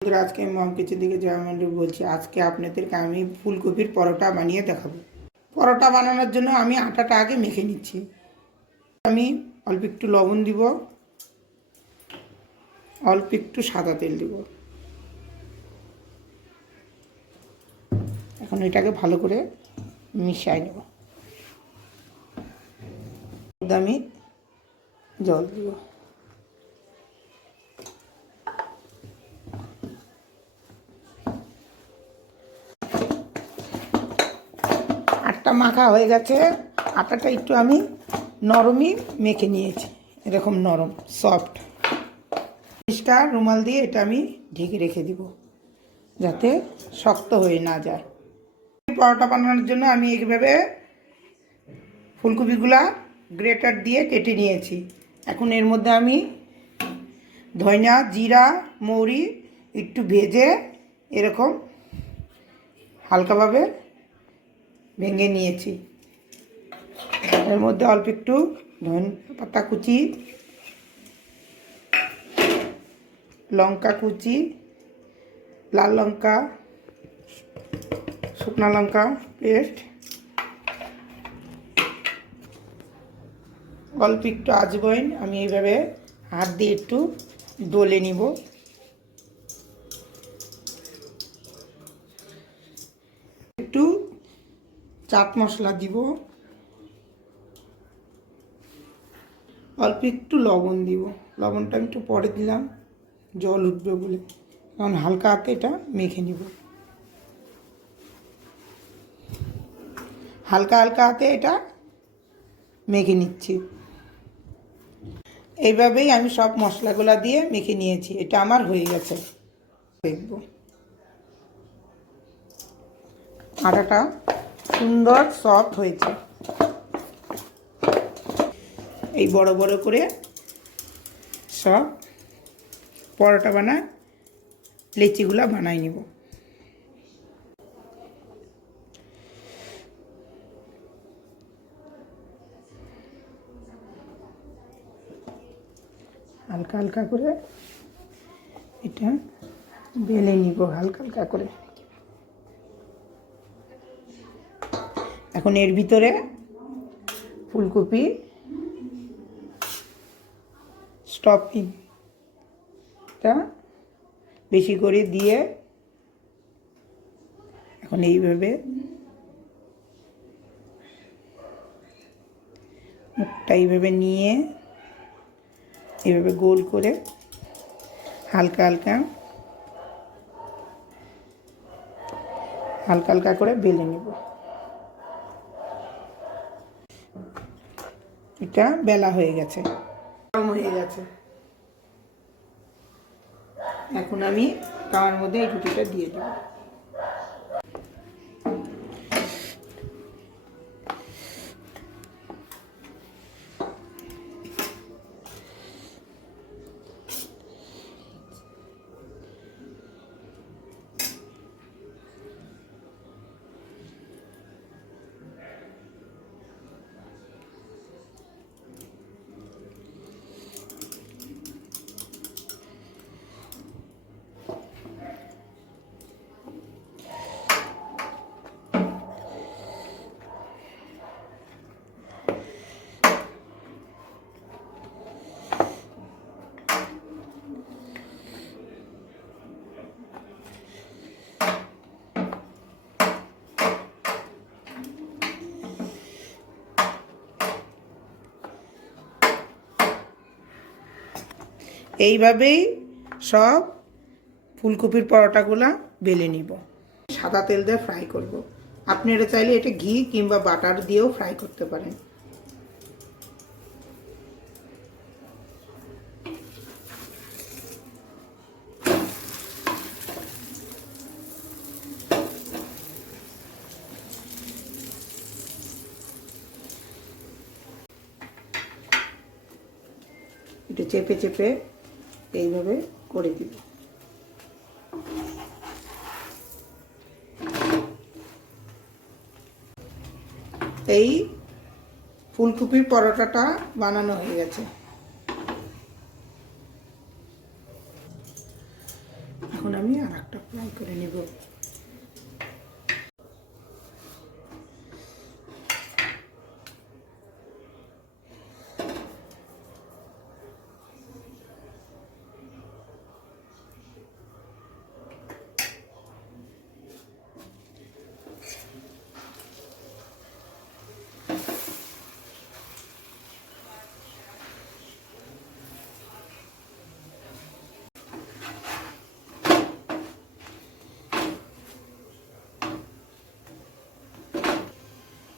আজকে আমি মম কিচেন থেকে জয়া মণ্ডল বলছি। আজকে আপনাদেরকে আমি ফুলকপির পরোটা বানিয়ে দেখাবো। পরোটা বানানোর জন্য আমি আটাটা আগে মেখে নিচ্ছি। আমি অল্প একটু লবণ দিব, অল্প একটু সাদা তেল দিব। এখন এটাকে ভালো করে মিশিয়ে নেব। আমি জল দিব। আটটা মাখা হয়ে গেছে। আটাটা একটু আমি নরমই মেখে নিয়েছি, এরকম নরম সফট। জিনিসটা রুমাল দিয়ে এটা আমি ঢেকে রেখে দিব যাতে শক্ত হয়ে না যায়। পরোটা বানানোর জন্য আমি এইভাবে ফুলকপিগুলা গ্রেটার দিয়ে কেটে নিয়েছি। এখন এর মধ্যে আমি ধনিয়া, জিরা, মৌরি একটু ভেজে এরকম হালকাভাবে ভেঙে নিয়েছি। এর মধ্যে অল্প একটু ধনিয়া পাতা কুচি, লঙ্কা কুচি, লাল লঙ্কা, শুকনো লঙ্কা পেস্ট, অল্প একটু আজওয়াইন আমি এইভাবে হাত দিয়ে একটু ডলে নিব। একটু চাট মশলা দিব, অল্প একটু লবণ দিব। লবণটা আমি একটু পরে দিলাম, জল উঠবে বলে। কারণ হালকা হাতে এটা মেখে নিব, হালকা হালকা হাতে এটা মেখে নিচ্ছি। এইভাবেই আমি সব মশলাগুলো দিয়ে মেখে নিয়েছি। এটা আমার হয়ে গেছে। দেখব আটাটা সুন্দর সফট হয়েছে। এই বড় বড় করে সব পরোটা লেচিগুলা বানাই নিব। হালকা হালকা করে এটা বেলে নিব, হালকা হালকা করে। এখন এর ভিতরে ফুলকপি স্টফিংটা বেশি করে দিয়ে এখন এইভাবে মুখটা এইভাবে নিয়ে এইভাবে গোল করে হালকা হালকা হালকা হালকা করে বেলে নেব। এটা বেলা হয়ে গেছে, গরম হয়ে গেছে। এখন আমি তাওয়ার মধ্যে এই রুটিটা দিয়ে দেব। এইভাবেই সব ফুলকপির পরোটাগুলো বেলে নিব। সাদা তেল দিয়ে ফ্রাই করব। আপনারা চাইলে এটা ঘি কিংবা বাটার দিয়েও ফ্রাই করতে পারেন। একটু চেপে চেপে এইভাবে করে দিব। এই ফুলকপির পরোটাটা বানানো হয়ে গেছে। এখন আমি আর একটা ফ্রাই করে নেব।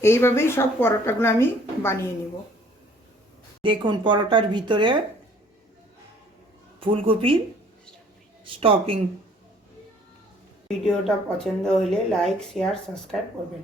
এইভাবেই সব পরোটাগুলো আমি বানিয়ে নিব। দেখুন পরোটার ভিতরে ফুলকপির স্টফিং। ভিডিওটা পছন্দ হলে লাইক শেয়ার সাবস্ক্রাইব করবেন।